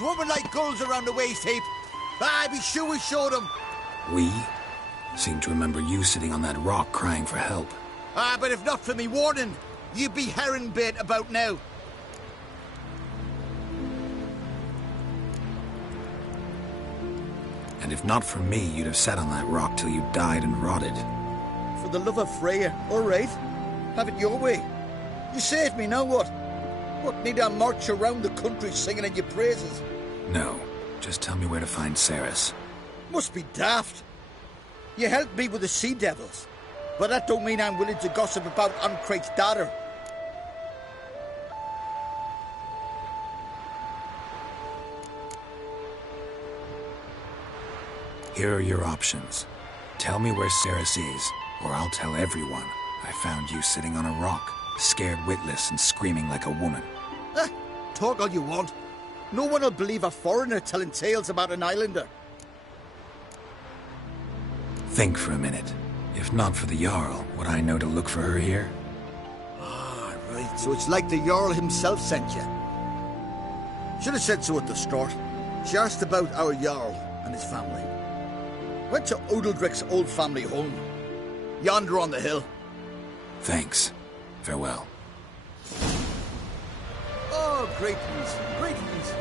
swarming like gulls around the waist heap. Aye, be sure we showed them. We? Seem to remember you sitting on that rock crying for help. Ah, but if not for me warning, you'd be herring bait about now. And if not for me, you'd have sat on that rock till you died and rotted. For the love of Freya, all right. Have it your way. You saved me, now what? What, need I march around the country singing in your praises? No, just tell me where to find Cerys. Must be daft. You helped me with the Sea Devils, but that don't mean I'm willing to gossip about Ancrate's daughter. Here are your options. Tell me where Cerys is, or I'll tell everyone I found you sitting on a rock, scared witless and screaming like a woman. Talk all you want. No one will believe a foreigner telling tales about an islander. Think for a minute. If not for the Jarl, would I know to look for her here? Ah, right. So it's like the Jarl himself sent you. Should have said so at the start. She asked about our Jarl and his family. Went to Odeldrick's old family home. Yonder on the hill. Thanks. Farewell. Oh, greetings, greetings.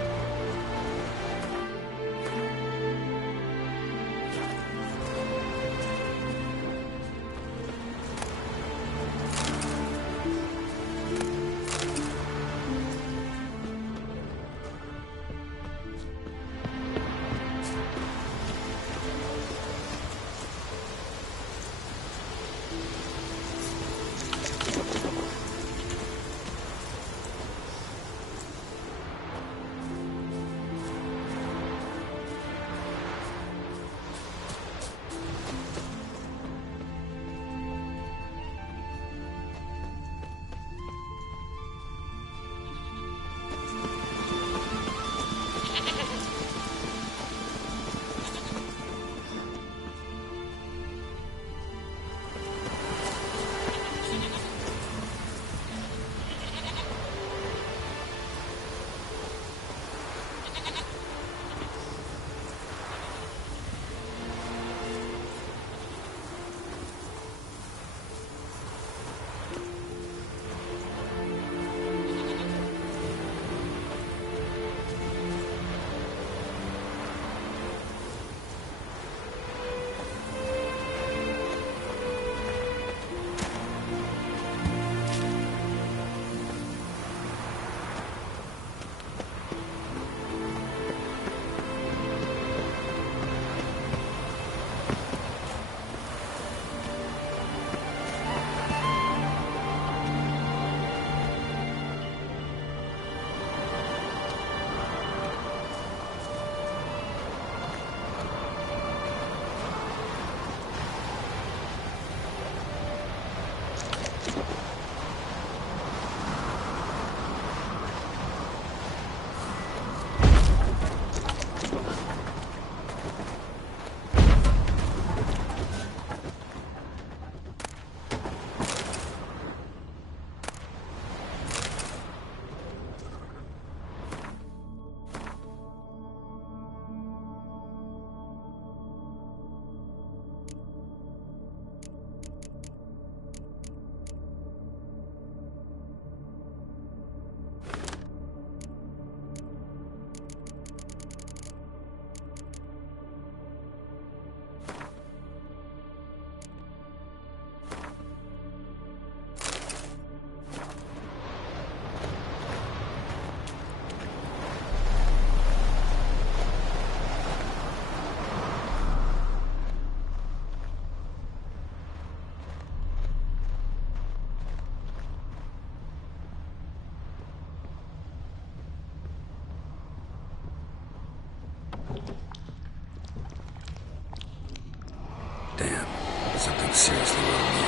Something seriously wrong here.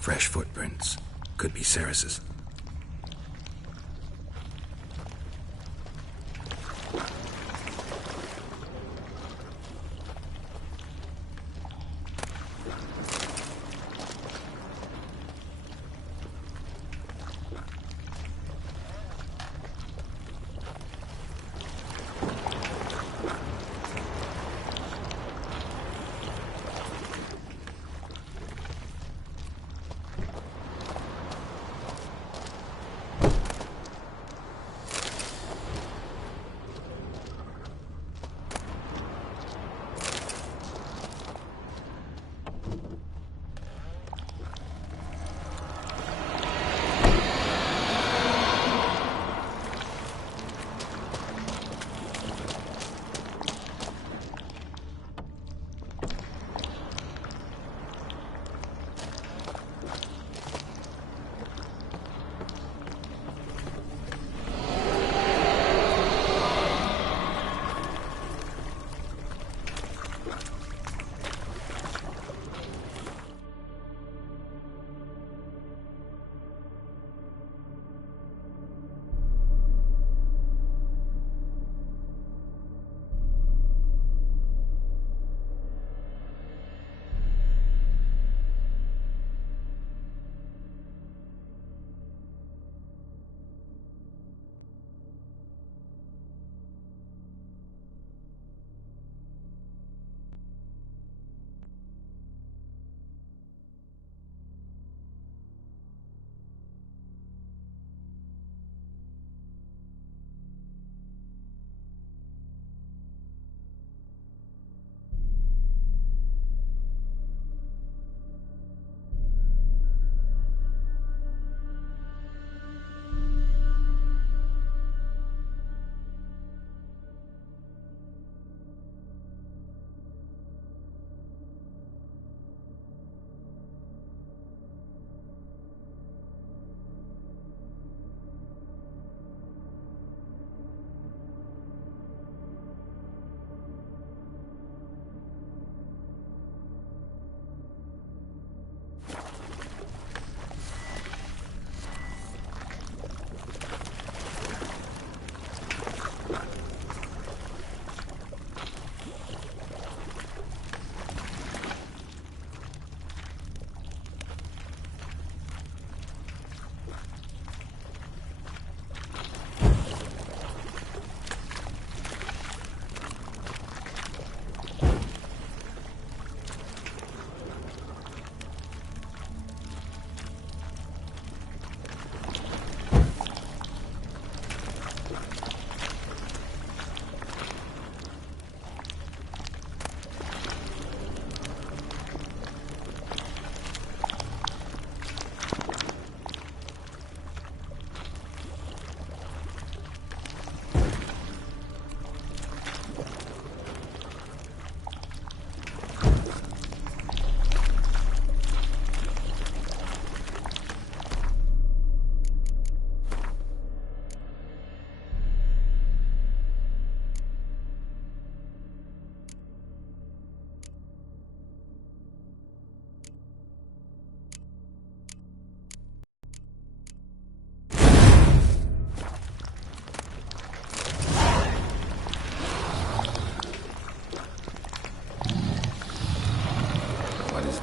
Fresh footprints. Could be Ceres's.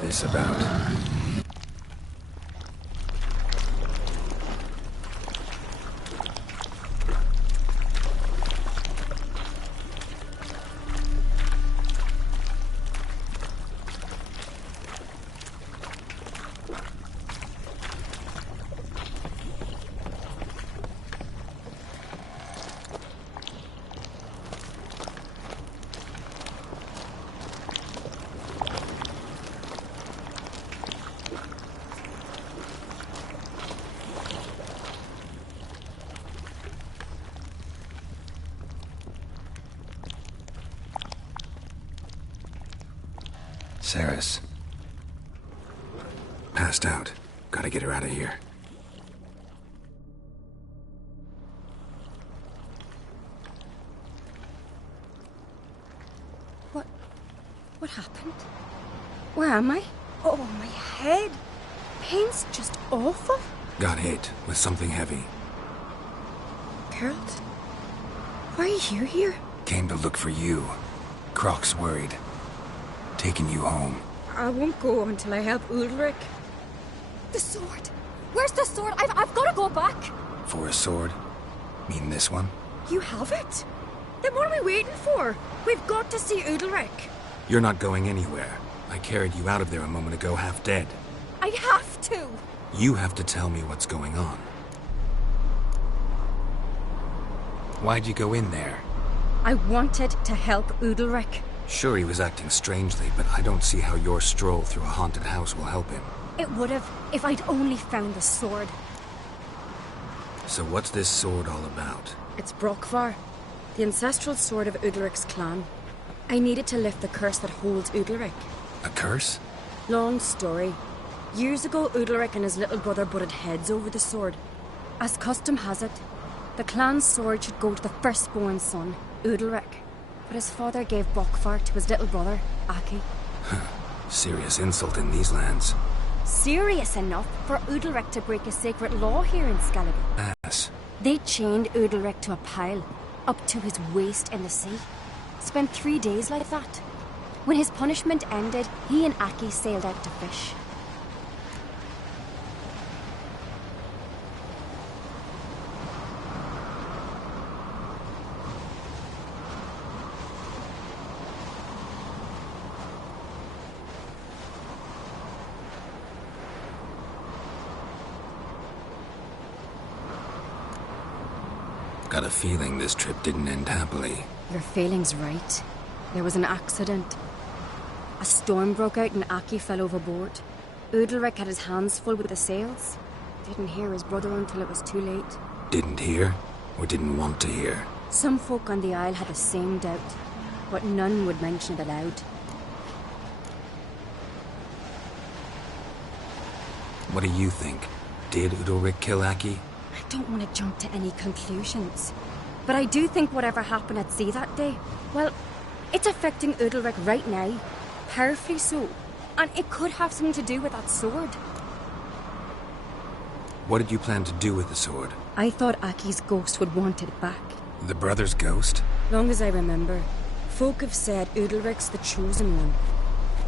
this about? Ceres. Passed out. Gotta get her out of here. What happened? Where am I? Oh, my head. pain's just awful. Got hit with something heavy. Geralt, why are you here? Came to look for you. Croc's worried. Taking you home. I won't go until I help Ulrich. The sword! Where's the sword? I've got to go back! For a sword? Mean this one? You have it? Then what are we waiting for? We've got to see Ulrich. You're not going anywhere. I carried you out of there a moment ago half dead. I have to! You have to tell me what's going on. Why'd you go in there? I wanted to help Ulrich. Sure, he was acting strangely, but I don't see how your stroll through a haunted house will help him. It would have if I'd only found the sword. So what's this sword all about? It's Brokvar, the ancestral sword of Udalric's clan. I needed to lift the curse that holds Udalric. A curse? Long story. Years ago, Udalric and his little brother butted heads over the sword. As custom has it, the clan's sword should go to the firstborn son, Udalric. But his father gave Brokvar to his little brother, Aki. Serious insult in these lands. Serious enough for Udalric to break a sacred law here in Skellige. Ass. They chained Udalric to a pile, up to his waist in the sea. Spent 3 days like that. When his punishment ended, he and Aki sailed out to fish. Got a feeling this trip didn't end happily. Your feeling's right. There was an accident. A storm broke out and Aki fell overboard. Udalric had his hands full with the sails. Didn't hear his brother until it was too late. Didn't hear? Or didn't want to hear? Some folk on the Isle had the same doubt, but none would mention it aloud. What do you think? Did Udalric kill Aki? I don't want to jump to any conclusions. But I do think whatever happened at sea that day, well, it's affecting Udalric right now. Powerfully so. And it could have something to do with that sword. What did you plan to do with the sword? I thought Aki's ghost would want it back. The brother's ghost? Long as I remember, folk have said Udalric's the chosen one.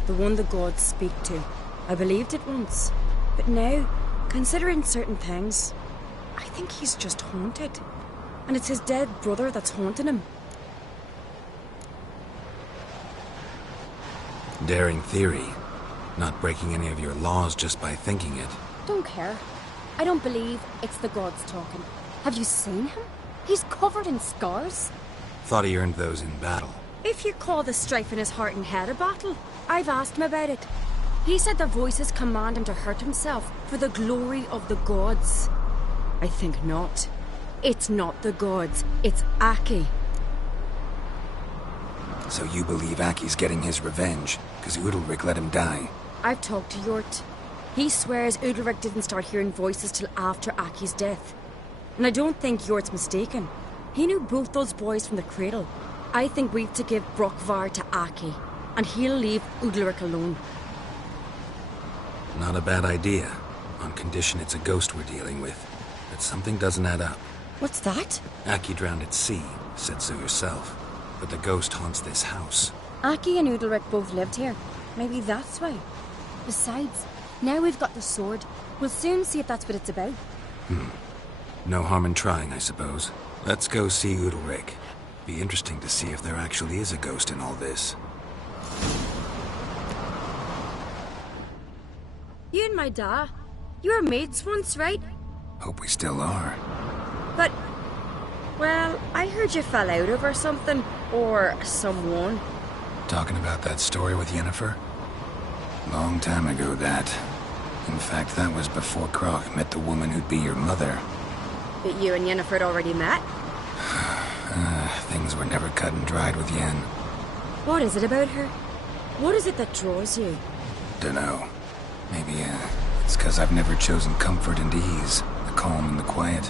The one the gods speak to. I believed it once. But now, considering certain things, I think he's just haunted. And it's his dead brother that's haunting him. Daring theory. Not breaking any of your laws just by thinking it. Don't care. I don't believe it's the gods talking. Have you seen him? He's covered in scars. Thought he earned those in battle. If you call the strife in his heart and head a battle, I've asked him about it. He said their voices command him to hurt himself for the glory of the gods. I think not. It's not the gods, it's Aki. So you believe Aki's getting his revenge, because Udalric let him die? I've talked to Yort. He swears Udalric didn't start hearing voices till after Aki's death. And I don't think Yort's mistaken. He knew both those boys from the cradle. I think we've to give Brokvar to Aki, and he'll leave Udalric alone. Not a bad idea, on condition it's a ghost we're dealing with. But something doesn't add up. What's that? Aki drowned at sea, said so yourself. But the ghost haunts this house. Aki and Udalric both lived here. Maybe that's why. Besides, now we've got the sword. We'll soon see if that's what it's about. No harm in trying, I suppose. Let's go see Udalric. Be interesting to see if there actually is a ghost in all this. You and my da, you were mates once, right? Hope we still are. But, well, I heard you fell out of or something. Or someone. Talking about that story with Yennefer? Long time ago, that. In fact, that was before Croc met the woman who'd be your mother. But you and Yennefer had already met? Things were never cut and dried with Yen. What is it about her? What is it that draws you? Dunno. Maybe, it's 'cause I've never chosen comfort and ease, the calm and the quiet.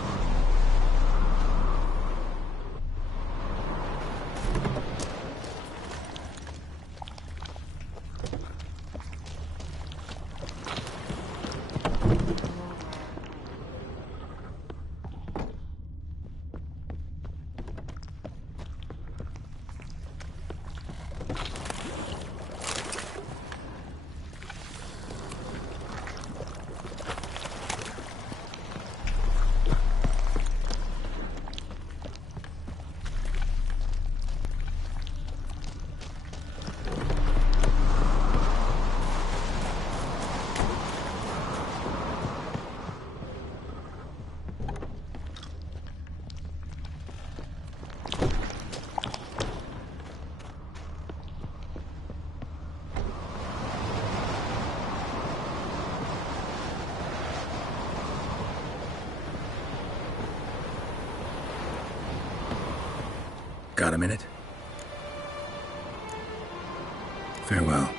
Got a minute? Farewell.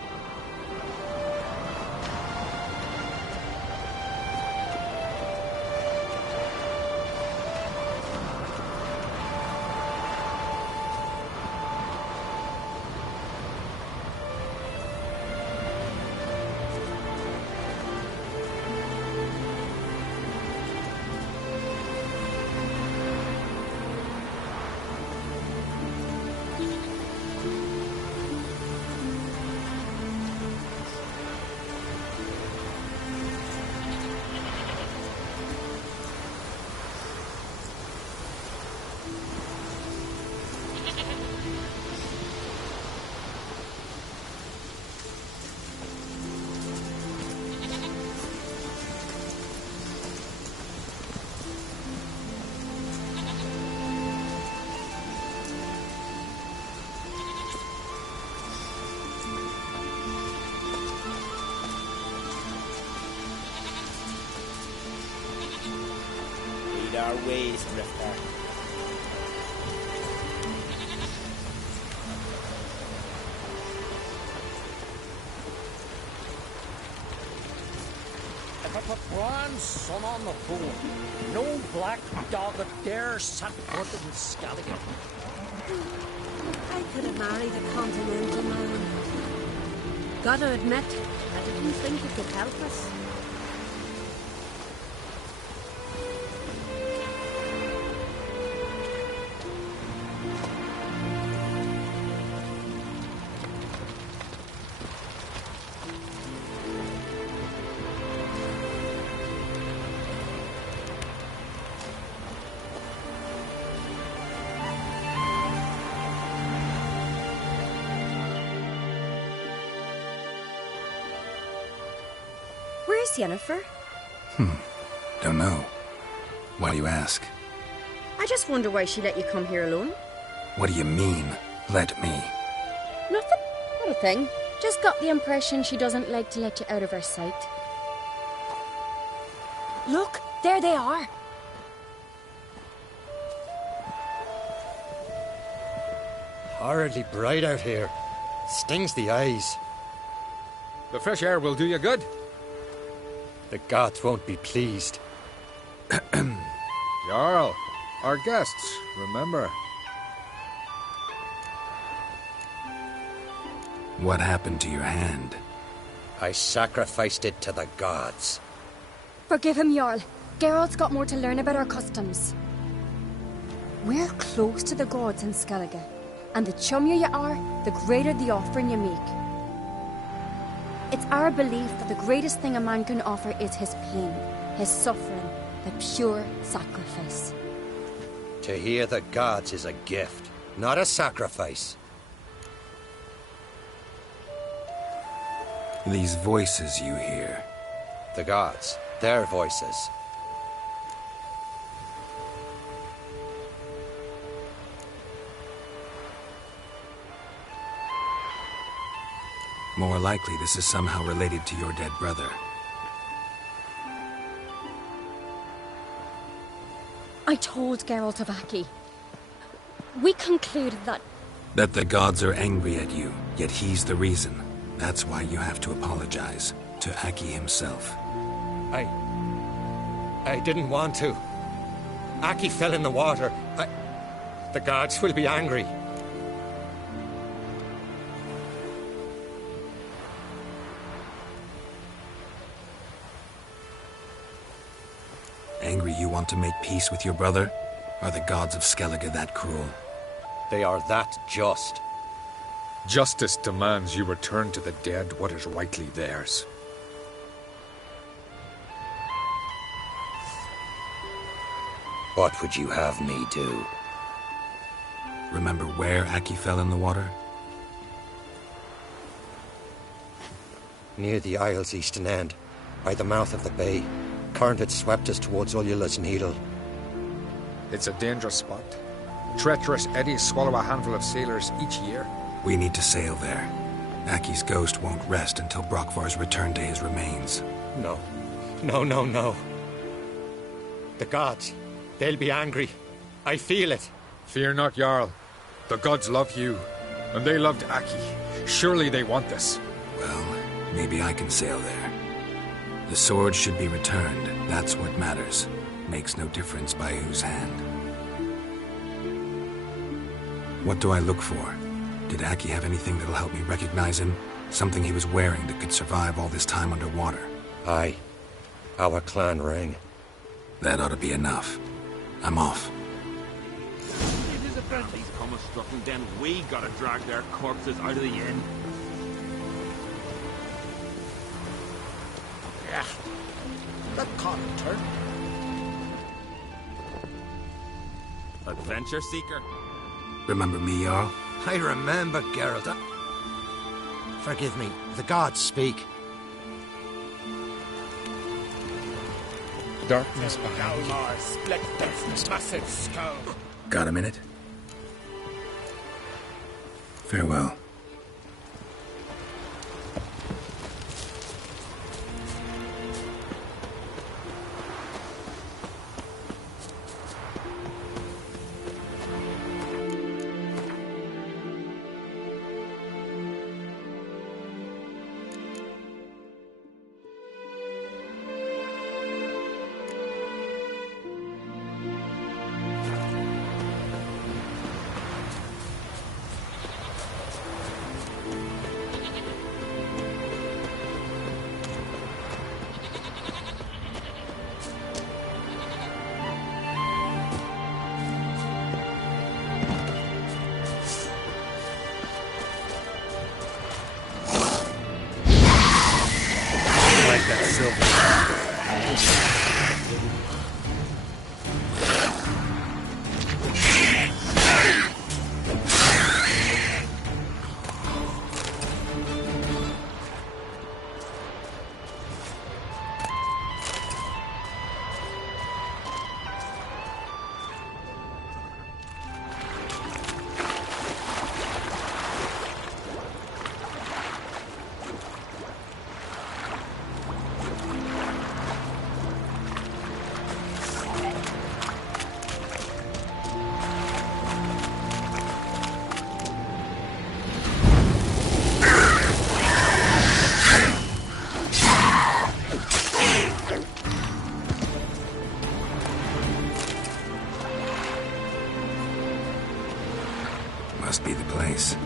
Our ways, Drifter. If I put Brian's son on the phone, no black dog that dares set foot in Skellige. I could have married a continental man. Gotta admit, I didn't think he could help us. Where's Yennefer? Don't know. Why do you ask? I just wonder why she let you come here alone. What do you mean, let me? Nothing. Not a thing. Just got the impression she doesn't like to let you out of her sight. Look, there they are. Horridly bright out here. Stings the eyes. The fresh air will do you good. The gods won't be pleased. Jarl, our guests, remember. What happened to your hand? I sacrificed it to the gods. Forgive him, Jarl. Geralt's got more to learn about our customs. We're close to the gods in Skellige, and the chummier you are, the greater the offering you make. It's our belief that the greatest thing a man can offer is his pain, his suffering, the pure sacrifice. To hear the gods is a gift, not a sacrifice. These voices you hear. The gods, their voices. More likely this is somehow related to your dead brother. I told Geralt of Aki. We concluded that... That the gods are angry at you, yet he's the reason. That's why you have to apologize to Aki himself. I didn't want to. Aki fell in the water. The gods will be angry. Angry you want to make peace with your brother? Are the gods of Skellige that cruel? They are that just. Justice demands you return to the dead what is rightly theirs. What would you have me do? Remember where Aki fell in the water? Near the Isle's eastern end, by the mouth of the bay. Current had swept us towards Ullula's Needle. It's a dangerous spot. Treacherous eddies swallow a handful of sailors each year. We need to sail there. Aki's ghost won't rest until Brokvar's returned to his remains. No. No. The gods, they'll be angry. I feel it. Fear not, Jarl. The gods love you, and they loved Aki. Surely they want this. Well, maybe I can sail there. The sword should be returned. That's what matters. Makes no difference by whose hand. What do I look for? Did Aki have anything that'll help me recognize him? Something he was wearing that could survive all this time underwater? Aye. Our clan ring. That ought to be enough. I'm off. It is apparently come struck, and then we gotta drag their corpses out of the inn. Yeah. That can't turn. Adventure seeker. Remember me, Jarl? I remember, Geralt. Forgive me, the gods speak. Darkness behind you. Galmar split this massive skull. Got a minute? Farewell. Must be the place.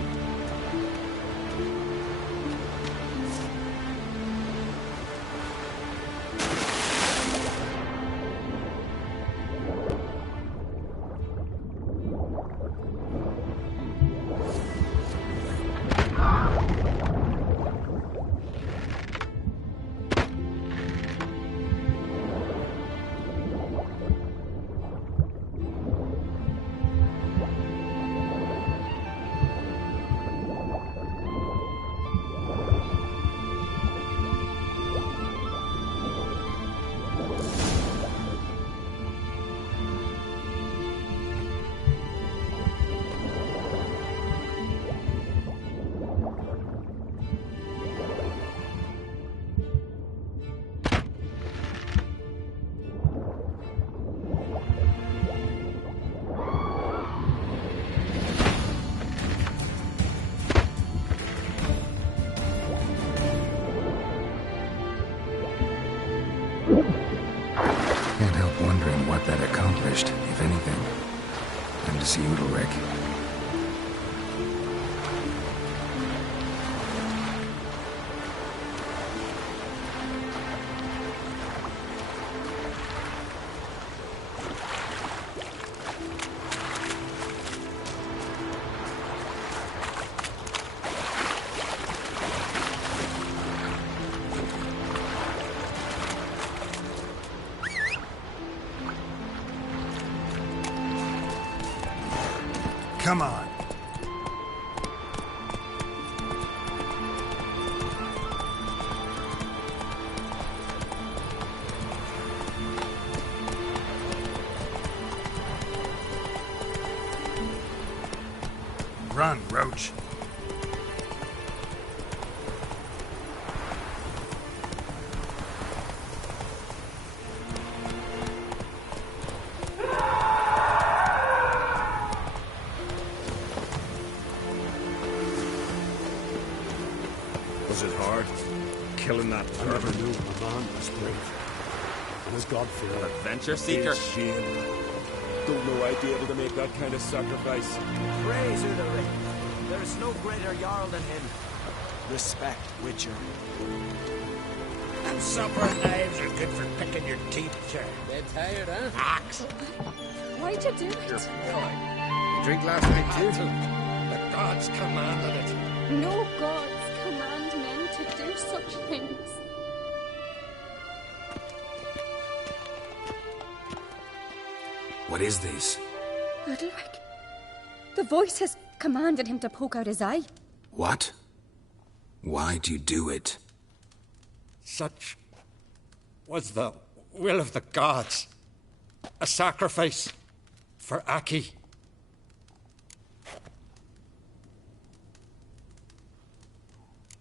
Can't help wondering what that accomplished, if anything. Time to see Udalric. Come on. Run, Roach. killing that I never knew a man was brave. And as God-fearing. adventure seeker. Shame. Don't know I'd be able to make that kind of sacrifice. Praise Udalric. There is no greater Jarl than him. Respect, Witcher. And supper knives are good for picking your teeth, sir. Dead tired, huh? Axe. Why'd you do it? You drink last night too? The gods commanded it. No gods command men to do such things. What is this? Udalric. The voice has commanded him to poke out his eye. What? Why'd you do it? Such was the will of the gods. A sacrifice for Aki.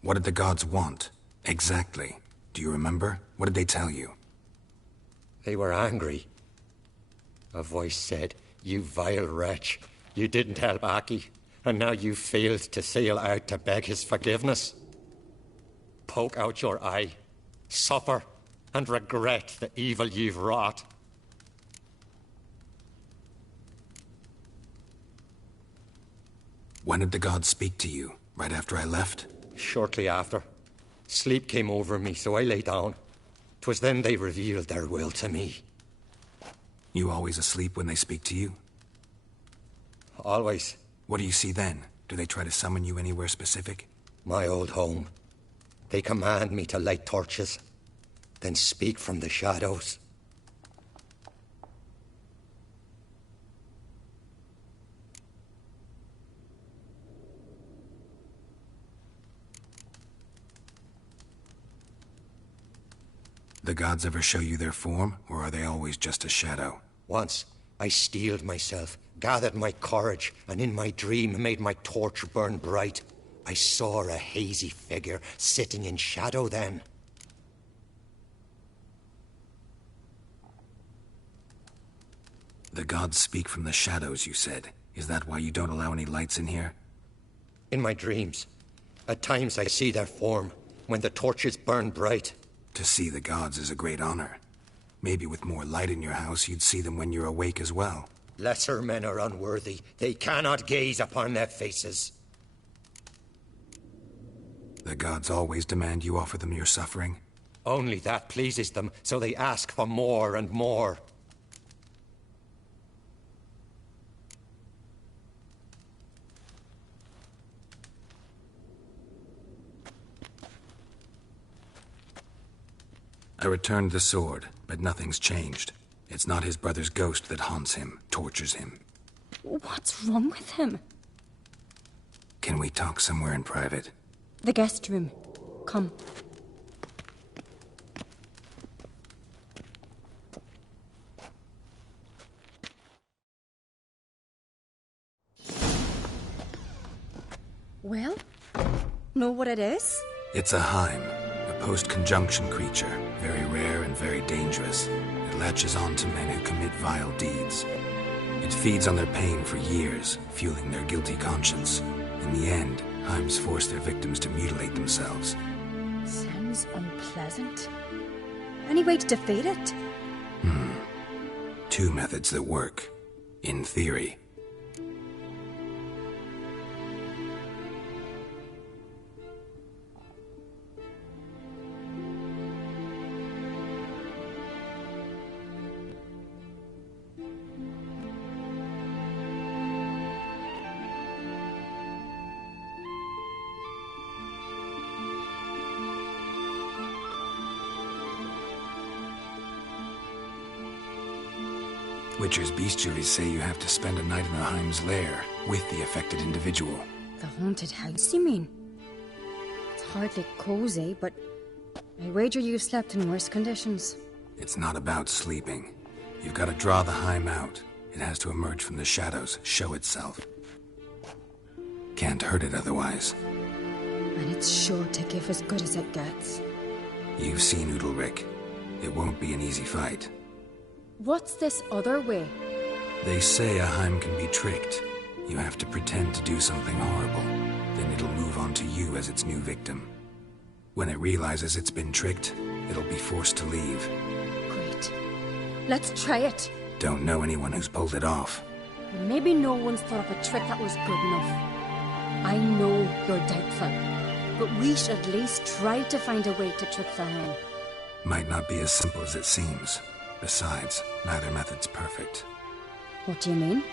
What did the gods want? Exactly. Do you remember? What did they tell you? They were angry. A voice said, "You vile wretch, you didn't help Aki, and now you failed to sail out to beg his forgiveness. Poke out your eye, suffer, and regret the evil you've wrought." When did the gods speak to you? Right after I left? Shortly after. Sleep came over me, so I lay down. 'Twas then they revealed their will to me. You always asleep when they speak to you? Always. What do you see then? Do they try to summon you anywhere specific? My old home. They command me to light torches, then speak from the shadows. The gods ever show you their form, or are they always just a shadow? Once, I steeled myself, gathered my courage, and in my dream made my torch burn bright. I saw a hazy figure sitting in shadow then. The gods speak from the shadows, you said. Is that why you don't allow any lights in here? In my dreams. At times I see their form, when the torches burn bright. To see the gods is a great honor. Maybe with more light in your house, you'd see them when you're awake as well. Lesser men are unworthy. They cannot gaze upon their faces. The gods always demand you offer them your suffering? Only that pleases them, so they ask for more and more. I returned the sword, but nothing's changed. It's not his brother's ghost that haunts him, tortures him. What's wrong with him? Can we talk somewhere in private? The guest room. Come. Well, know what it is? It's a Heim, a post-conjunction creature, very rare and very dangerous. It latches on to men who commit vile deeds. It feeds on their pain for years, fueling their guilty conscience. In the end, Heims force their victims to mutilate themselves. Sounds unpleasant. Any way to defeat it? Two methods that work. In theory. Witcher's bestiaries say you have to spend a night in the Heim's lair with the affected individual. The haunted house, you mean? It's hardly cozy, but I wager you've slept in worse conditions. It's not about sleeping. You've got to draw the Heim out. It has to emerge from the shadows, show itself. Can't hurt it otherwise. And it's sure to give as good as it gets. You've seen Udalric. It won't be an easy fight. What's this other way? They say a Heim can be tricked. You have to pretend to do something horrible. Then it'll move on to you as its new victim. When it realizes it's been tricked, it'll be forced to leave. Great. Let's try it. Don't know anyone who's pulled it off. Maybe no one's thought of a trick that was good enough. I know you're doubtful, but we should at least try to find a way to trick Valheim. Might not be as simple as it seems. Besides, neither method's perfect. What do you mean?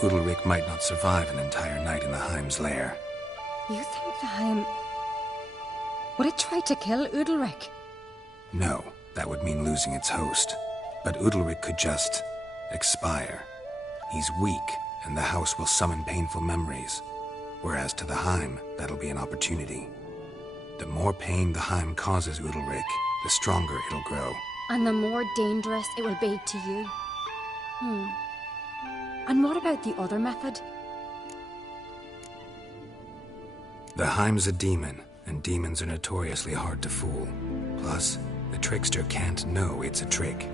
Udalryk might not survive an entire night in the Heim's lair. You think the Heim... would it try to kill Udalryk? No, that would mean losing its host. But Udalryk could just... expire. He's weak, and the house will summon painful memories. Whereas to the Heim, that'll be an opportunity. The more pain the Heim causes Udalryk, the stronger it'll grow. And the more dangerous it will be to you. And what about the other method? The Heim's a demon, and demons are notoriously hard to fool. Plus, the trickster can't know it's a trick.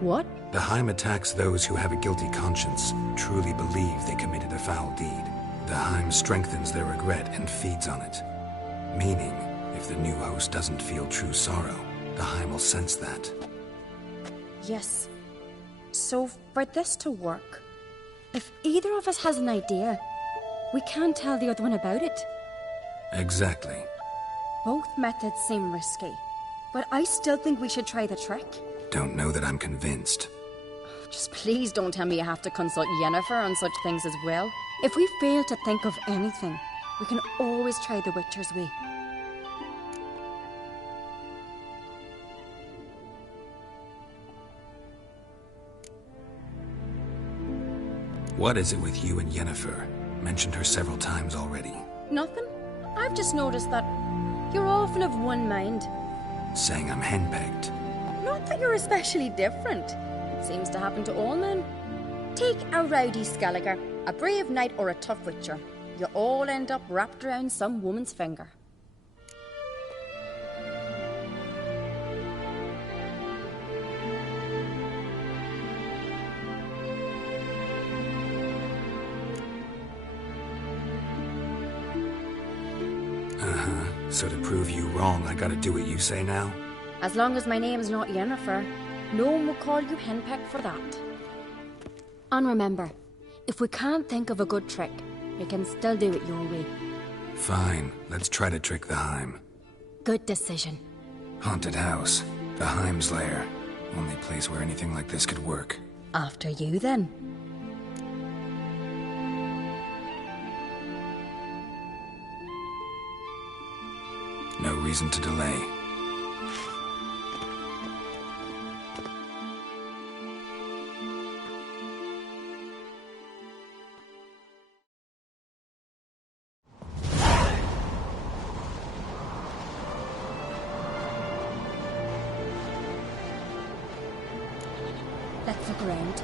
What? The Heim attacks those who have a guilty conscience, truly believe they committed a foul deed. The Heim strengthens their regret and feeds on it. Meaning, if the new host doesn't feel true sorrow, the Heim will sense that. Yes. So, for this to work, if either of us has an idea, we can't tell the other one about it. Exactly. Both methods seem risky, but I still think we should try the trick. Don't know that I'm convinced. Just please don't tell me you have to consult Yennefer on such things as well. If we fail to think of anything, we can always try the Witcher's way. What is it with you and Yennefer? Mentioned her several times already. Nothing. I've just noticed that you're often of one mind. Saying I'm henpecked. Not that you're especially different. Seems to happen to all men. Take a rowdy Skelliger, a brave knight or a tough witcher. You all end up wrapped around some woman's finger. So to prove you wrong, I gotta do what you say now? As long as my name's not Yennefer, no one will call you henpecked for that. And remember, if we can't think of a good trick, we can still do it your way. Fine, let's try to trick the Heim. Good decision. Haunted house. The Heim's lair. Only place where anything like this could work. After you, then. No reason to delay. Let's look around.